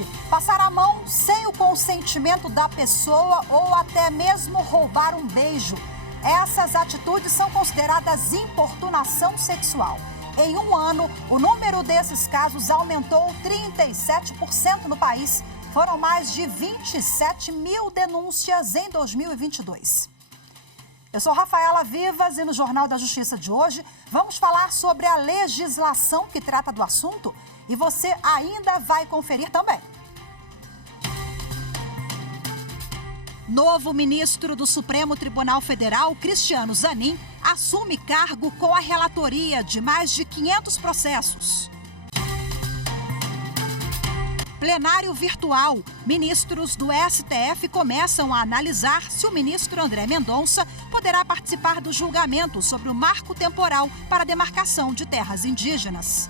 pode passar a mão sem o consentimento da pessoa ou até mesmo roubar um beijo. Essas atitudes são consideradas importunação sexual. Em um ano, o número desses casos aumentou 37% no país. Foram mais de 27 mil denúncias em 2022. Eu sou Rafaela Vivas e no Jornal da Justiça de hoje vamos falar sobre a legislação que trata do assunto e você ainda vai conferir também. Novo ministro do Supremo Tribunal Federal, Cristiano Zanin, assume cargo com a relatoria de mais de 500 processos. Plenário virtual. Ministros do STF começam a analisar se o ministro André Mendonça poderá participar do julgamento sobre o marco temporal para a demarcação de terras indígenas.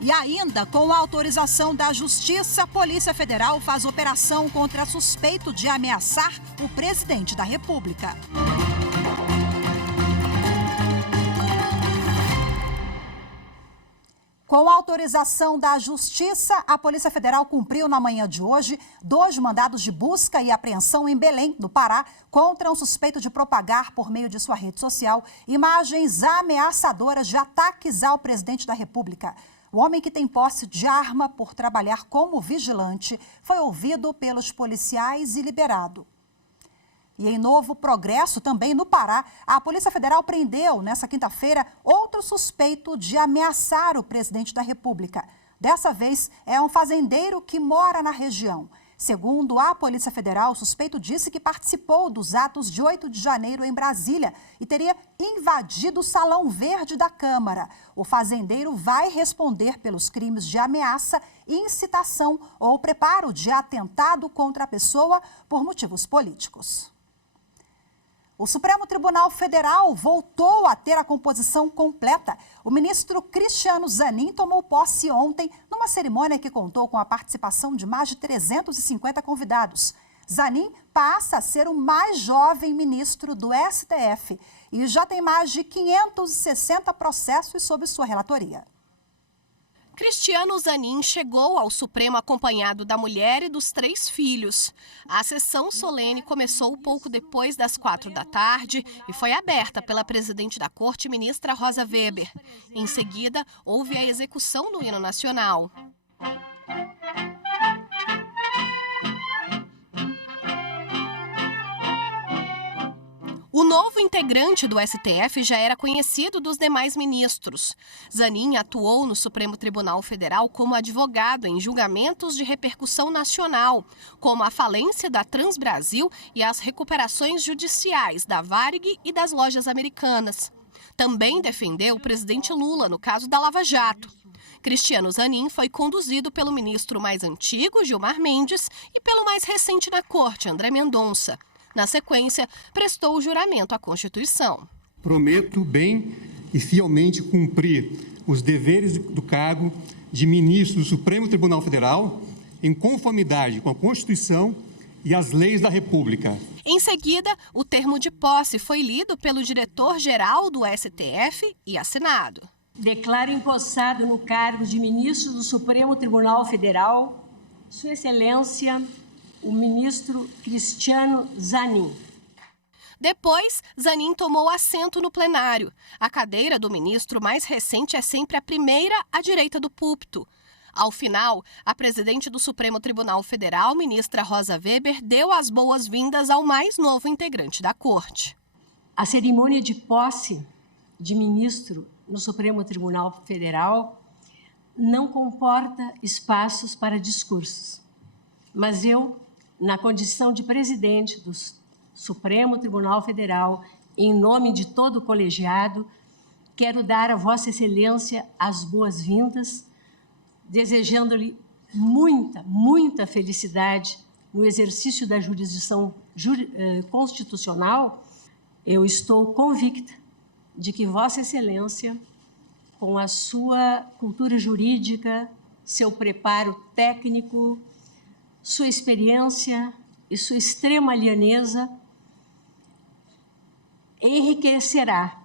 E ainda, com a autorização da Justiça, a Polícia Federal faz operação contra suspeito de ameaçar o presidente da República. Com a autorização da Justiça, a Polícia Federal cumpriu na manhã de hoje 2 mandados de busca e apreensão em Belém, no Pará, contra um suspeito de propagar, por meio de sua rede social, imagens ameaçadoras de ataques ao presidente da República. O homem, que tem posse de arma por trabalhar como vigilante, foi ouvido pelos policiais e liberado. E em Novo Progresso, também no Pará, a Polícia Federal prendeu, nesta quinta-feira, outro suspeito de ameaçar o presidente da República. Dessa vez, é um fazendeiro que mora na região. Segundo a Polícia Federal, o suspeito disse que participou dos atos de 8 de janeiro em Brasília e teria invadido o Salão Verde da Câmara. O fazendeiro vai responder pelos crimes de ameaça, incitação ou preparo de atentado contra a pessoa por motivos políticos. O Supremo Tribunal Federal voltou a ter a composição completa. O ministro Cristiano Zanin tomou posse ontem numa cerimônia que contou com a participação de mais de 350 convidados. Zanin passa a ser o mais jovem ministro do STF e já tem mais de 560 processos sob sua relatoria. Cristiano Zanin chegou ao Supremo acompanhado da mulher e dos 3 filhos. A sessão solene começou pouco depois das 4 da tarde e foi aberta pela presidente da Corte, ministra Rosa Weber. Em seguida, houve a execução do hino nacional. O novo integrante do STF já era conhecido dos demais ministros. Zanin atuou no Supremo Tribunal Federal como advogado em julgamentos de repercussão nacional, como a falência da Transbrasil e as recuperações judiciais da Varig e das lojas americanas. Também defendeu o presidente Lula no caso da Lava Jato. Cristiano Zanin foi conduzido pelo ministro mais antigo, Gilmar Mendes, e pelo mais recente na corte, André Mendonça. Na sequência, prestou o juramento à Constituição. Prometo bem e fielmente cumprir os deveres do cargo de ministro do Supremo Tribunal Federal em conformidade com a Constituição e as leis da República. Em seguida, o termo de posse foi lido pelo diretor-geral do STF e assinado. Declaro empossado no cargo de ministro do Supremo Tribunal Federal, Sua Excelência, o ministro Cristiano Zanin. Depois, Zanin tomou assento no plenário. A cadeira do ministro mais recente é sempre a primeira à direita do púlpito. Ao final, a presidente do Supremo Tribunal Federal, ministra Rosa Weber, deu as boas-vindas ao mais novo integrante da corte. A cerimônia de posse de ministro no Supremo Tribunal Federal não comporta espaços para discursos, mas eu, na condição de presidente do Supremo Tribunal Federal, em nome de todo o colegiado, quero dar a Vossa Excelência as boas-vindas, desejando-lhe muita felicidade no exercício da jurisdição constitucional. Eu estou convicta de que Vossa Excelência, com a sua cultura jurídica, seu preparo técnico, sua experiência e sua extrema lianeza, enriquecerá,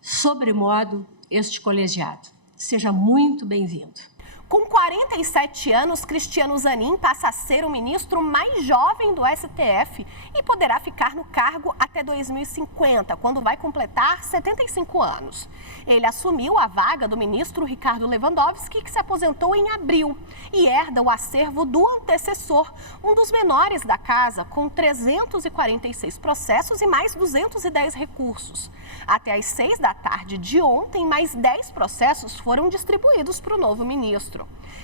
sobremodo, este colegiado. Seja muito bem-vindo. Com 47 anos, Cristiano Zanin passa a ser o ministro mais jovem do STF e poderá ficar no cargo até 2050, quando vai completar 75 anos. Ele assumiu a vaga do ministro Ricardo Lewandowski, que se aposentou em abril, e herda o acervo do antecessor, um dos menores da casa, com 346 processos e mais 210 recursos. Até às 6 da tarde de ontem, mais 10 processos foram distribuídos para o novo ministro.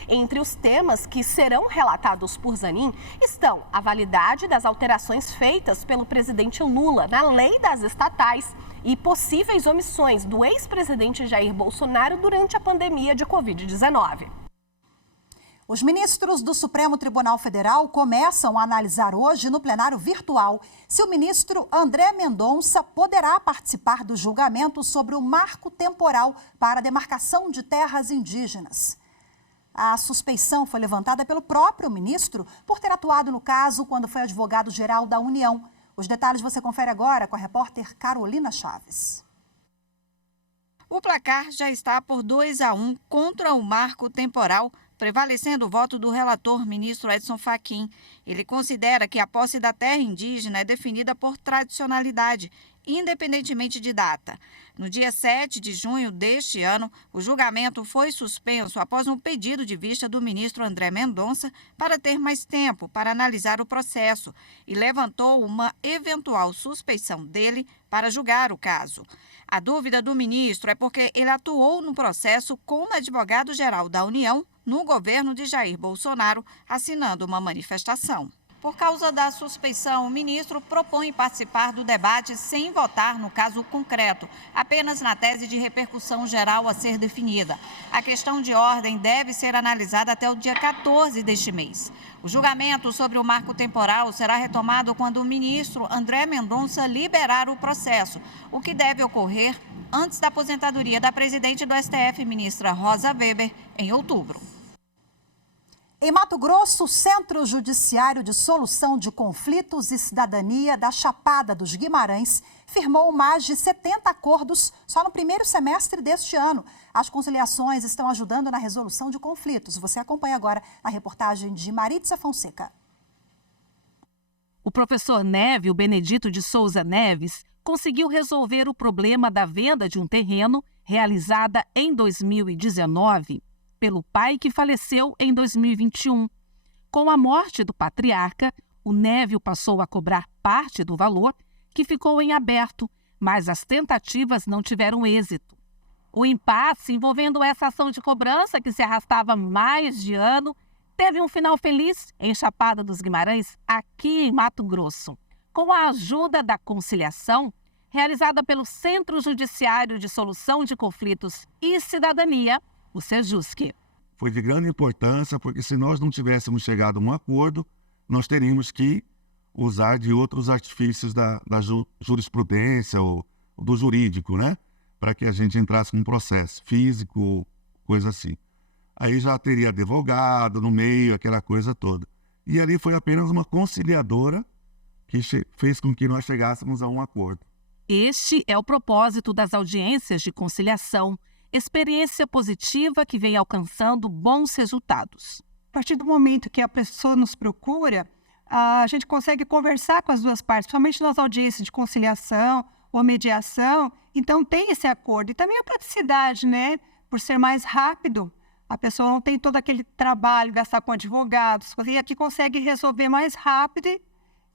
Entre os temas que serão relatados por Zanin estão a validade das alterações feitas pelo presidente Lula na lei das estatais e possíveis omissões do ex-presidente Jair Bolsonaro durante a pandemia de Covid-19. Os ministros do Supremo Tribunal Federal começam a analisar hoje, no plenário virtual, se o ministro André Mendonça poderá participar do julgamento sobre o marco temporal para a demarcação de terras indígenas. A suspeição foi levantada pelo próprio ministro por ter atuado no caso quando foi advogado-geral da União. Os detalhes você confere agora com a repórter Carolina Chaves. O placar já está por 2-1 contra o marco temporal, prevalecendo o voto do relator, ministro Edson Fachin. Ele considera que a posse da terra indígena é definida por tradicionalidade, independentemente de data. No dia 7 de junho deste ano, o julgamento foi suspenso após um pedido de vista do ministro André Mendonça para ter mais tempo para analisar o processo e levantou uma eventual suspeição dele para julgar o caso. A dúvida do ministro é porque ele atuou no processo como advogado-geral da União no governo de Jair Bolsonaro, assinando uma manifestação. Por causa da suspeição, o ministro propõe participar do debate sem votar no caso concreto, apenas na tese de repercussão geral a ser definida. A questão de ordem deve ser analisada até o dia 14 deste mês. O julgamento sobre o marco temporal será retomado quando o ministro André Mendonça liberar o processo, o que deve ocorrer antes da aposentadoria da presidente do STF, ministra Rosa Weber, em outubro. Em Mato Grosso, o Centro Judiciário de Solução de Conflitos e Cidadania da Chapada dos Guimarães firmou mais de 70 acordos só no primeiro semestre deste ano. As conciliações estão ajudando na resolução de conflitos. Você acompanha agora a reportagem de Maritza Fonseca. O professor Névio Benedito de Souza Neves conseguiu resolver o problema da venda de um terreno realizada em 2019 pelo pai que faleceu em 2021. Com a morte do patriarca, o Névio passou a cobrar parte do valor que ficou em aberto, mas as tentativas não tiveram êxito. O impasse envolvendo essa ação de cobrança, que se arrastava mais de ano, teve um final feliz em Chapada dos Guimarães, aqui em Mato Grosso, com a ajuda da conciliação realizada pelo Centro Judiciário de Solução de Conflitos e Cidadania, o Sejusc. Foi de grande importância, porque se nós não tivéssemos chegado a um acordo, nós teríamos que usar de outros artifícios da jurisprudência ou do jurídico, né? Para que a gente entrasse com um processo físico, coisa assim. Aí já teria advogado no meio, aquela coisa toda. E ali foi apenas uma conciliadora que fez com que nós chegássemos a um acordo. Este é o propósito das audiências de conciliação, experiência positiva que vem alcançando bons resultados. A partir do momento que a pessoa nos procura, a gente consegue conversar com as duas partes, principalmente nas audiências de conciliação ou mediação, então tem esse acordo. E também a praticidade, né? Por ser mais rápido, a pessoa não tem todo aquele trabalho, gastar com advogados, e aqui consegue resolver mais rápido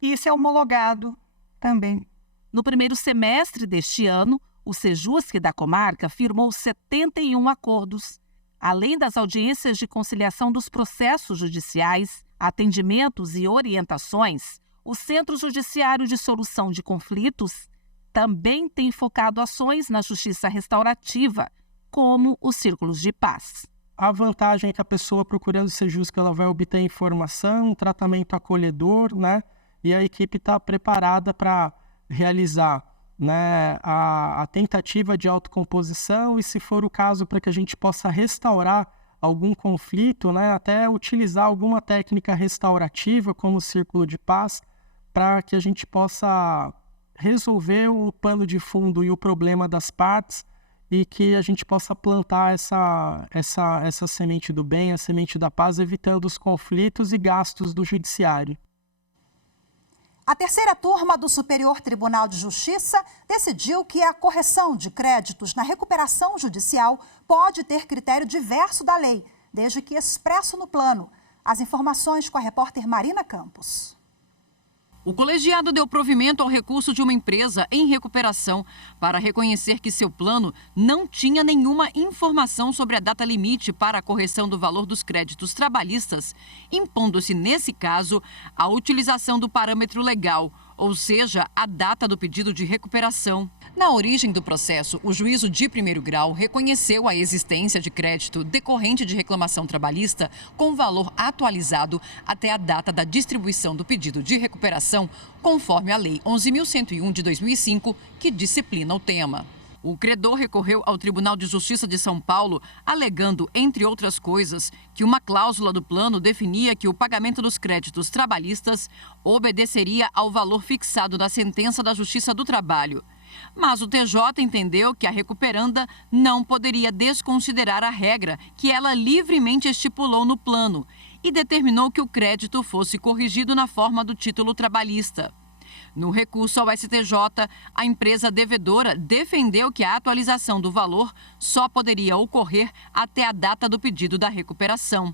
e isso é homologado também. No primeiro semestre deste ano, o Sejusc da comarca firmou 71 acordos. Além das audiências de conciliação dos processos judiciais, atendimentos e orientações, o Centro Judiciário de Solução de Conflitos também tem focado ações na justiça restaurativa, como os círculos de paz. A vantagem é que a pessoa procurando o Sejusc, ela vai obter informação, um tratamento acolhedor, né? E a equipe está preparada para realizar, né, a tentativa de autocomposição e, se for o caso, para que a gente possa restaurar algum conflito, né, até utilizar alguma técnica restaurativa, como o círculo de paz, para que a gente possa resolver o pano de fundo e o problema das partes e que a gente possa plantar essa semente do bem, a semente da paz, evitando os conflitos e gastos do judiciário. A terceira turma do Superior Tribunal de Justiça decidiu que a correção de créditos na recuperação judicial pode ter critério diverso da lei, desde que expresso no plano. As informações com a repórter Marina Campos. O colegiado deu provimento ao recurso de uma empresa em recuperação para reconhecer que seu plano não tinha nenhuma informação sobre a data limite para a correção do valor dos créditos trabalhistas, impondo-se, nesse caso, a utilização do parâmetro legal, ou seja, a data do pedido de recuperação. Na origem do processo, o juízo de primeiro grau reconheceu a existência de crédito decorrente de reclamação trabalhista com valor atualizado até a data da distribuição do pedido de recuperação, conforme a Lei 11.101 de 2005, que disciplina o tema. O credor recorreu ao Tribunal de Justiça de São Paulo, alegando, entre outras coisas, que uma cláusula do plano definia que o pagamento dos créditos trabalhistas obedeceria ao valor fixado na sentença da Justiça do Trabalho. Mas o TJ entendeu que a recuperanda não poderia desconsiderar a regra que ela livremente estipulou no plano e determinou que o crédito fosse corrigido na forma do título trabalhista. No recurso ao STJ, a empresa devedora defendeu que a atualização do valor só poderia ocorrer até a data do pedido da recuperação.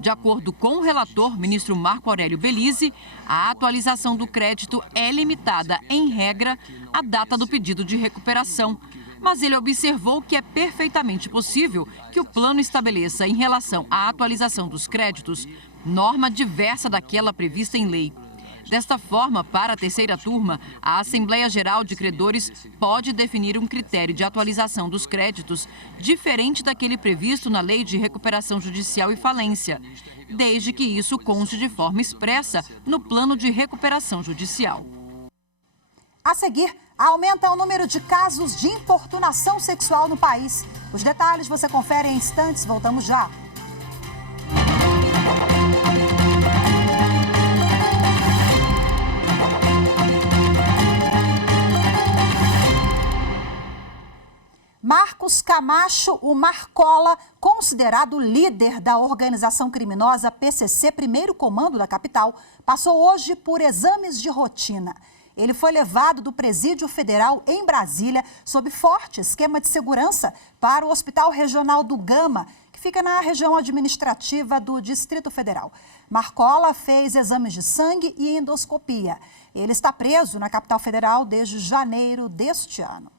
De acordo com o relator, ministro Marco Aurélio Belize, a atualização do crédito é limitada, em regra, à data do pedido de recuperação. Mas ele observou que é perfeitamente possível que o plano estabeleça, em relação à atualização dos créditos, norma diversa daquela prevista em lei. Desta forma, para a terceira turma, a Assembleia Geral de Credores pode definir um critério de atualização dos créditos diferente daquele previsto na Lei de Recuperação Judicial e Falência, desde que isso conste de forma expressa no Plano de Recuperação Judicial. A seguir, aumenta o número de casos de importunação sexual no país. Os detalhes você confere em instantes, voltamos já. Marcos Camacho, o Marcola, considerado líder da organização criminosa PCC, primeiro comando da capital, passou hoje por exames de rotina. Ele foi levado do Presídio Federal em Brasília, sob forte esquema de segurança, para o Hospital Regional do Gama, que fica na região administrativa do Distrito Federal. Marcola fez exames de sangue e endoscopia. Ele está preso na capital federal desde janeiro deste ano.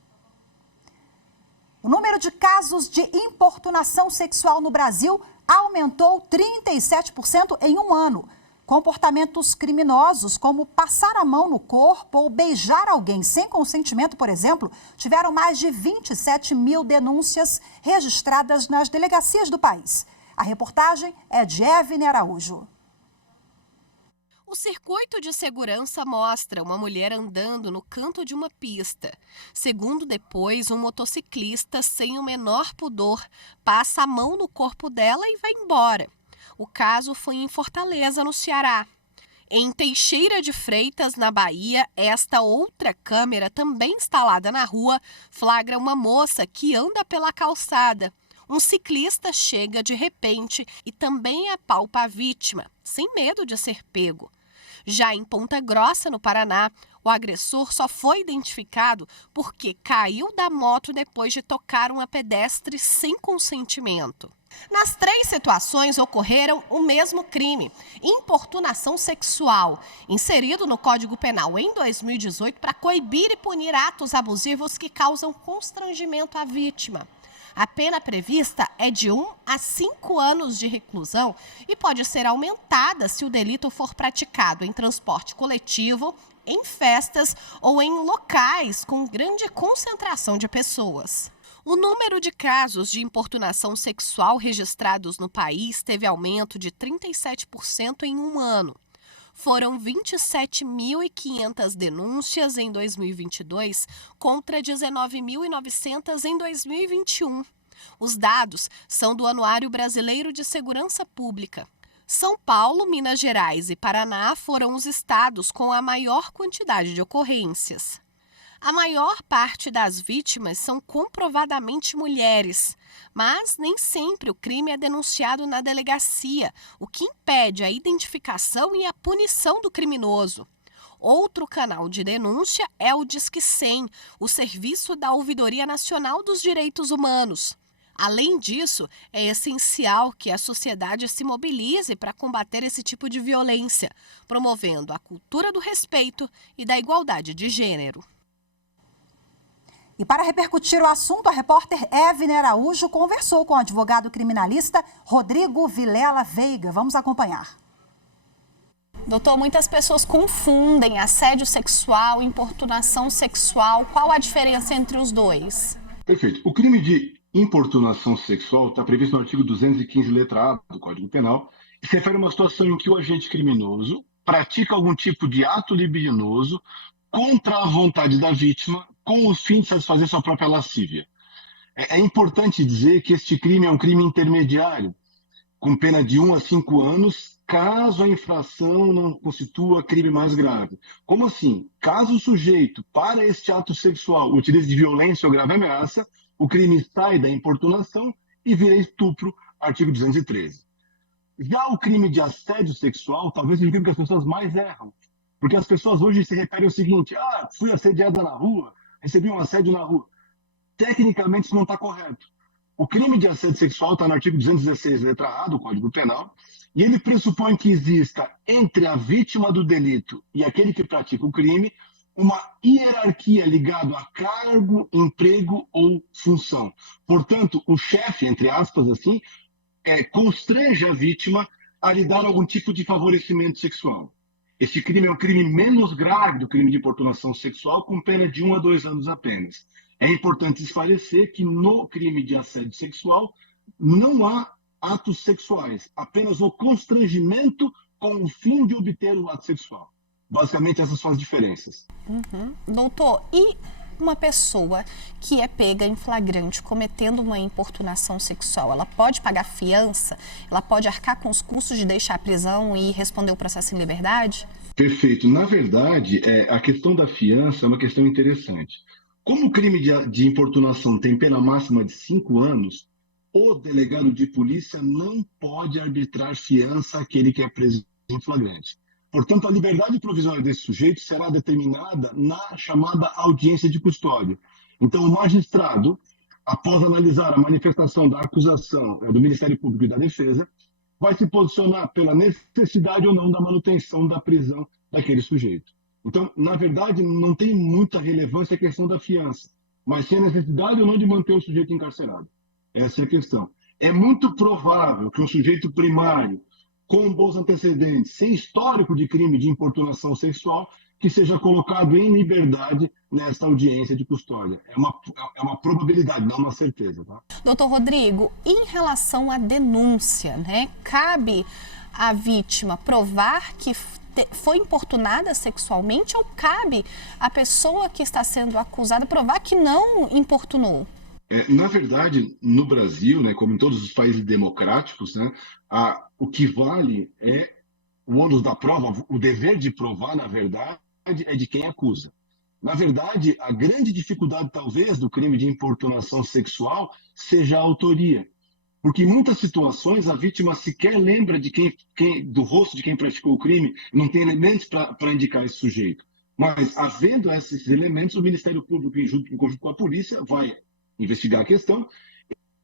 O número de casos de importunação sexual no Brasil aumentou 37% em um ano. Comportamentos criminosos, como passar a mão no corpo ou beijar alguém sem consentimento, por exemplo, tiveram mais de 27 mil denúncias registradas nas delegacias do país. A reportagem é de Evne Araújo. O circuito de segurança mostra uma mulher andando no canto de uma pista. Segundo depois, um motociclista, sem o menor pudor, passa a mão no corpo dela e vai embora. O caso foi em Fortaleza, no Ceará. Em Teixeira de Freitas, na Bahia, esta outra câmera, também instalada na rua, flagra uma moça que anda pela calçada. Um ciclista chega de repente e também apalpa a vítima, sem medo de ser pego. Já em Ponta Grossa, no Paraná, o agressor só foi identificado porque caiu da moto depois de tocar uma pedestre sem consentimento. Nas três situações ocorreram o mesmo crime, importunação sexual, inserido no Código Penal em 2018 para coibir e punir atos abusivos que causam constrangimento à vítima. A pena prevista é de 1 a 5 anos de reclusão e pode ser aumentada se o delito for praticado em transporte coletivo, em festas ou em locais com grande concentração de pessoas. O número de casos de importunação sexual registrados no país teve aumento de 37% em um ano. Foram 27.500 denúncias em 2022 contra 19.900 em 2021. Os dados são do Anuário Brasileiro de Segurança Pública. São Paulo, Minas Gerais e Paraná foram os estados com a maior quantidade de ocorrências. A maior parte das vítimas são comprovadamente mulheres, mas nem sempre o crime é denunciado na delegacia, o que impede a identificação e a punição do criminoso. Outro canal de denúncia é o Disque 100, o serviço da Ouvidoria Nacional dos Direitos Humanos. Além disso, é essencial que a sociedade se mobilize para combater esse tipo de violência, promovendo a cultura do respeito e da igualdade de gênero. E para repercutir o assunto, a repórter Evne Araújo conversou com o advogado criminalista Rodrigo Vilela Veiga. Vamos acompanhar. Doutor, muitas pessoas confundem assédio sexual e importunação sexual. Qual a diferença entre os dois? Perfeito. O crime de importunação sexual está previsto no artigo 215, letra A do Código Penal, e se refere a uma situação em que o agente criminoso pratica algum tipo de ato libidinoso contra a vontade da vítima, com o fim de satisfazer sua própria lascívia. É importante dizer que este crime é um crime intermediário, com pena de 1 a 5 anos, caso a infração não constitua crime mais grave. Como assim? Caso o sujeito, para este ato sexual, utilize de violência ou grave ameaça, o crime sai da importunação e vira estupro, artigo 213. Já o crime de assédio sexual, talvez seja o crime que as pessoas mais erram. Porque as pessoas hoje se referem ao seguinte: fui assediada na rua, recebi um assédio na rua. Tecnicamente isso não está correto. O crime de assédio sexual está no artigo 216, letra A do Código Penal, e ele pressupõe que exista entre a vítima do delito e aquele que pratica o crime uma hierarquia ligada a cargo, emprego ou função. Portanto, o chefe, entre aspas, assim, constrange a vítima a lhe dar algum tipo de favorecimento sexual. Este crime é um crime menos grave do crime de importunação sexual, com pena de 1 a 2 anos apenas. É importante esclarecer que no crime de assédio sexual não há atos sexuais, apenas o constrangimento com o fim de obter o ato sexual. Basicamente, essas são as diferenças. Doutor, e uma pessoa que é pega em flagrante cometendo uma importunação sexual, ela pode pagar fiança? Ela pode arcar com os custos de deixar a prisão e responder o processo em liberdade? Perfeito. Na verdade, a questão da fiança é uma questão interessante. Como o crime de importunação tem pena máxima de 5 anos, o delegado de polícia não pode arbitrar fiança àquele que é preso em flagrante. Portanto, a liberdade provisória desse sujeito será determinada na chamada audiência de custódia. Então, o magistrado, após analisar a manifestação da acusação do Ministério Público e da Defesa, vai se posicionar pela necessidade ou não da manutenção da prisão daquele sujeito. Então, na verdade, não tem muita relevância a questão da fiança, mas sim a necessidade ou não de manter o sujeito encarcerado. Essa é a questão. É muito provável que um sujeito primário, com bons antecedentes, sem histórico de crime de importunação sexual, que seja colocado em liberdade nesta audiência de custódia. É uma probabilidade, não uma certeza. Tá? Doutor Rodrigo, em relação à denúncia, cabe à vítima provar que foi importunada sexualmente ou cabe à pessoa que está sendo acusada provar que não importunou? Na verdade, no Brasil, como em todos os países democráticos, o que vale é o ônus da prova, o dever de provar, na verdade, é de quem acusa. Na verdade, a grande dificuldade, talvez, do crime de importunação sexual seja a autoria. Porque em muitas situações a vítima sequer lembra de do rosto de quem praticou o crime, não tem elementos para indicar esse sujeito. Mas, havendo esses elementos, o Ministério Público, em conjunto com a polícia, vai investigar a questão,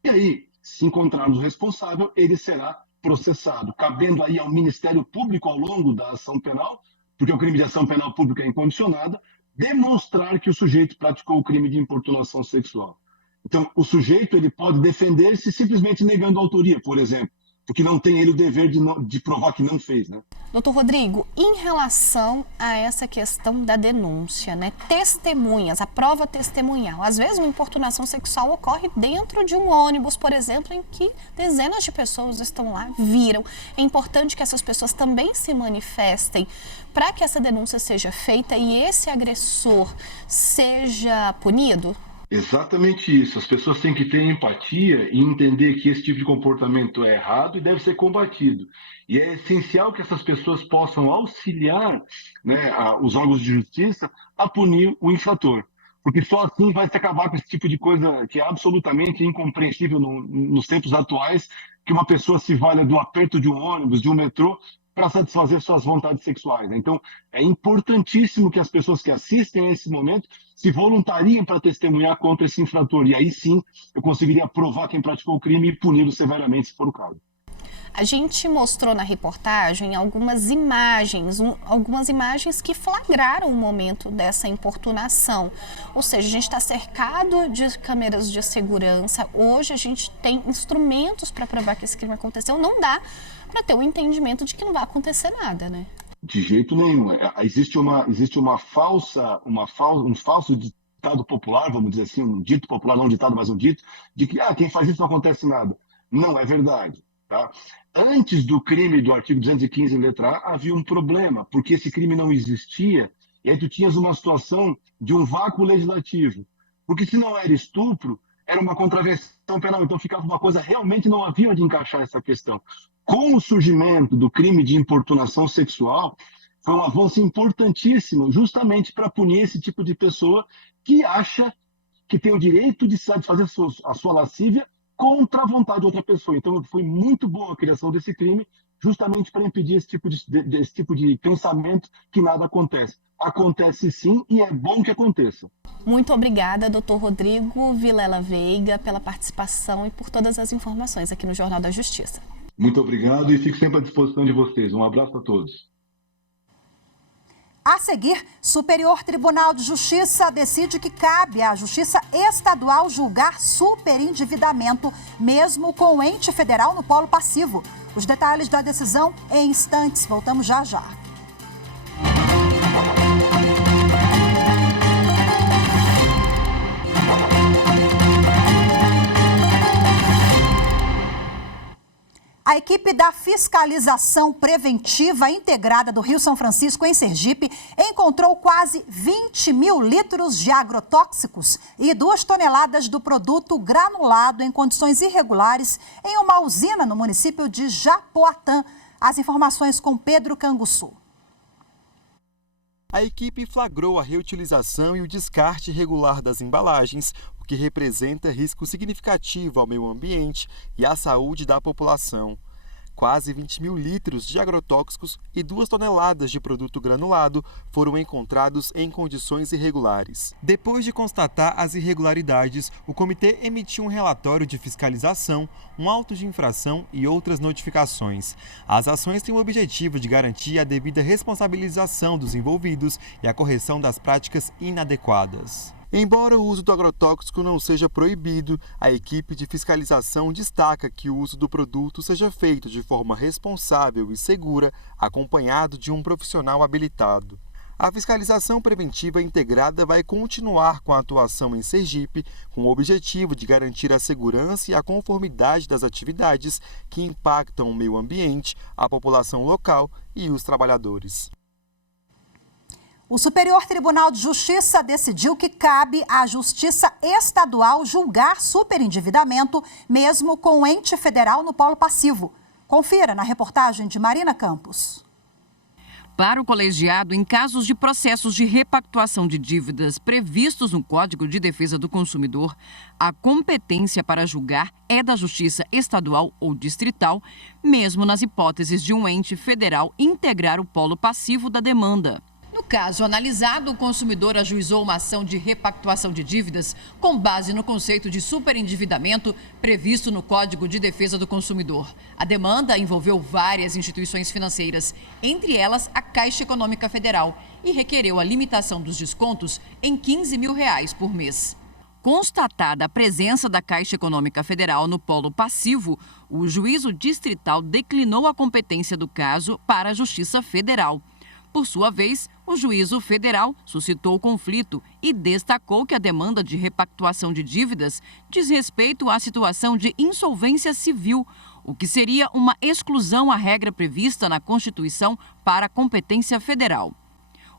e aí, se encontrarmos o responsável, ele será processado, cabendo aí ao Ministério Público, ao longo da ação penal, porque o crime de ação penal pública é incondicionada, demonstrar que o sujeito praticou o crime de importunação sexual. Então, o sujeito ele pode defender-se simplesmente negando a autoria, por exemplo, porque não tem ele o dever de provar que não fez. Doutor Rodrigo, em relação a essa questão da denúncia, testemunhas, a prova testemunhal, às vezes uma importunação sexual ocorre dentro de um ônibus, por exemplo, em que dezenas de pessoas estão lá, viram. É importante que essas pessoas também se manifestem para que essa denúncia seja feita e esse agressor seja punido? Exatamente isso. As pessoas têm que ter empatia e entender que esse tipo de comportamento é errado e deve ser combatido. E é essencial que essas pessoas possam auxiliar os órgãos de justiça a punir o infrator. porque só assim vai se acabar com esse tipo de coisa que é absolutamente incompreensível nos tempos atuais, que uma pessoa se valha do aperto de um ônibus, de um metrô, para satisfazer suas vontades sexuais. Então, é importantíssimo que as pessoas que assistem a esse momento se voluntariem para testemunhar contra esse infrator. E aí sim, eu conseguiria provar quem praticou o crime e puni-lo severamente, se for o caso. A gente mostrou na reportagem algumas imagens que flagraram o momento dessa importunação. Ou seja, a gente está cercado de câmeras de segurança. Hoje a gente tem instrumentos para provar que esse crime aconteceu. Não dá para ter o entendimento de que não vai acontecer nada, né? De jeito nenhum. Existe um falso ditado popular, vamos dizer assim, um dito popular, não um ditado, mas um dito, de que quem faz isso não acontece nada. Não é verdade. Tá? Antes do crime do artigo 215, letra A, havia um problema, porque esse crime não existia, e aí tu tinhas uma situação de um vácuo legislativo. Porque se não era estupro, era uma contravenção penal, então ficava uma coisa, realmente não havia onde encaixar essa questão. Com o surgimento do crime de importunação sexual, foi um avanço importantíssimo, justamente para punir esse tipo de pessoa que acha que tem o direito de satisfazer a sua lascívia contra a vontade de outra pessoa. Então, foi muito boa a criação desse crime, justamente para impedir esse tipo de pensamento que nada acontece. Acontece sim, e é bom que aconteça. Muito obrigada, doutor Rodrigo Vilela Veiga, pela participação e por todas as informações aqui no Jornal da Justiça. Muito obrigado e fico sempre à disposição de vocês. Um abraço a todos. A seguir, Superior Tribunal de Justiça decide que cabe à Justiça Estadual julgar superendividamento, mesmo com o ente federal no polo passivo. Os detalhes da decisão em instantes. Voltamos já já. A equipe da Fiscalização Preventiva Integrada do Rio São Francisco, em Sergipe, encontrou quase 20 mil litros de agrotóxicos e 2 toneladas do produto granulado em condições irregulares em uma usina no município de Japoatã. As informações com Pedro Canguçu. A equipe flagrou a reutilização e o descarte irregular das embalagens, o que representa risco significativo ao meio ambiente e à saúde da população. Quase 20 mil litros de agrotóxicos e 2 toneladas de produto granulado foram encontrados em condições irregulares. Depois de constatar as irregularidades, o comitê emitiu um relatório de fiscalização, um auto de infração e outras notificações. As ações têm o objetivo de garantir a devida responsabilização dos envolvidos e a correção das práticas inadequadas. Embora o uso do agrotóxico não seja proibido, a equipe de fiscalização destaca que o uso do produto seja feito de forma responsável e segura, acompanhado de um profissional habilitado. A fiscalização preventiva integrada vai continuar com a atuação em Sergipe, com o objetivo de garantir a segurança e a conformidade das atividades que impactam o meio ambiente, a população local e os trabalhadores. O Superior Tribunal de Justiça decidiu que cabe à Justiça Estadual julgar superendividamento, mesmo com o ente federal no polo passivo. Confira na reportagem de Marina Campos. Para o colegiado, em casos de processos de repactuação de dívidas previstos no Código de Defesa do Consumidor, a competência para julgar é da Justiça Estadual ou Distrital, mesmo nas hipóteses de um ente federal integrar o polo passivo da demanda. No caso analisado, o consumidor ajuizou uma ação de repactuação de dívidas com base no conceito de superendividamento previsto no Código de Defesa do Consumidor. A demanda envolveu várias instituições financeiras, entre elas a Caixa Econômica Federal, e requereu a limitação dos descontos em R$15 mil por mês. Constatada a presença da Caixa Econômica Federal no polo passivo, o juízo distrital declinou a competência do caso para a Justiça Federal. Por sua vez, o juízo federal suscitou conflito e destacou que a demanda de repactuação de dívidas diz respeito à situação de insolvência civil, o que seria uma exclusão à regra prevista na Constituição para a competência federal.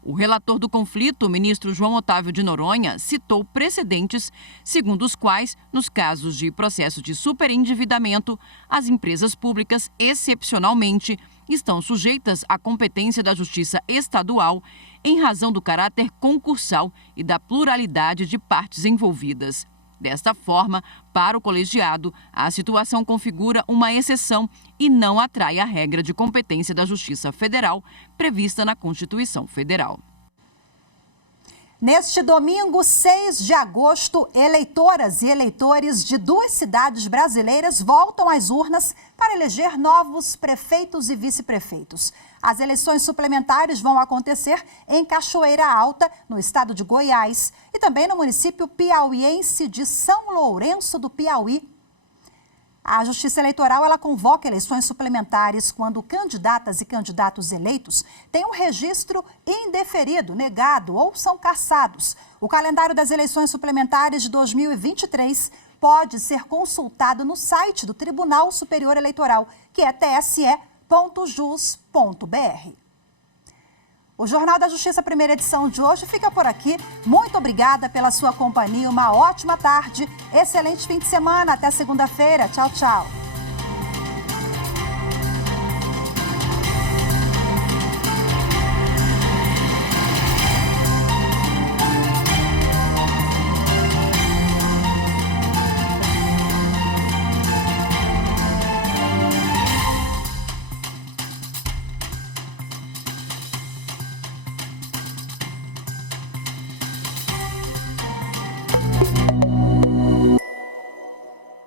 O relator do conflito, o ministro João Otávio de Noronha, citou precedentes segundo os quais, nos casos de processo de superendividamento, as empresas públicas, excepcionalmente, estão sujeitas à competência da Justiça Estadual em razão do caráter concursal e da pluralidade de partes envolvidas. Desta forma, para o colegiado, a situação configura uma exceção e não atrai a regra de competência da Justiça Federal prevista na Constituição Federal. Neste domingo, 6 de agosto, eleitoras e eleitores de 2 cidades brasileiras voltam às urnas para eleger novos prefeitos e vice-prefeitos. As eleições suplementares vão acontecer em Cachoeira Alta, no estado de Goiás, e também no município piauiense de São Lourenço do Piauí. A Justiça Eleitoral ela convoca eleições suplementares quando candidatas e candidatos eleitos têm um registro indeferido, negado ou são cassados. O calendário das eleições suplementares de 2023 pode ser consultado no site do Tribunal Superior Eleitoral, que é tse.jus.br. O Jornal da Justiça, primeira edição de hoje, fica por aqui. Muito obrigada pela sua companhia. Uma ótima tarde, excelente fim de semana. Até segunda-feira. Tchau, tchau.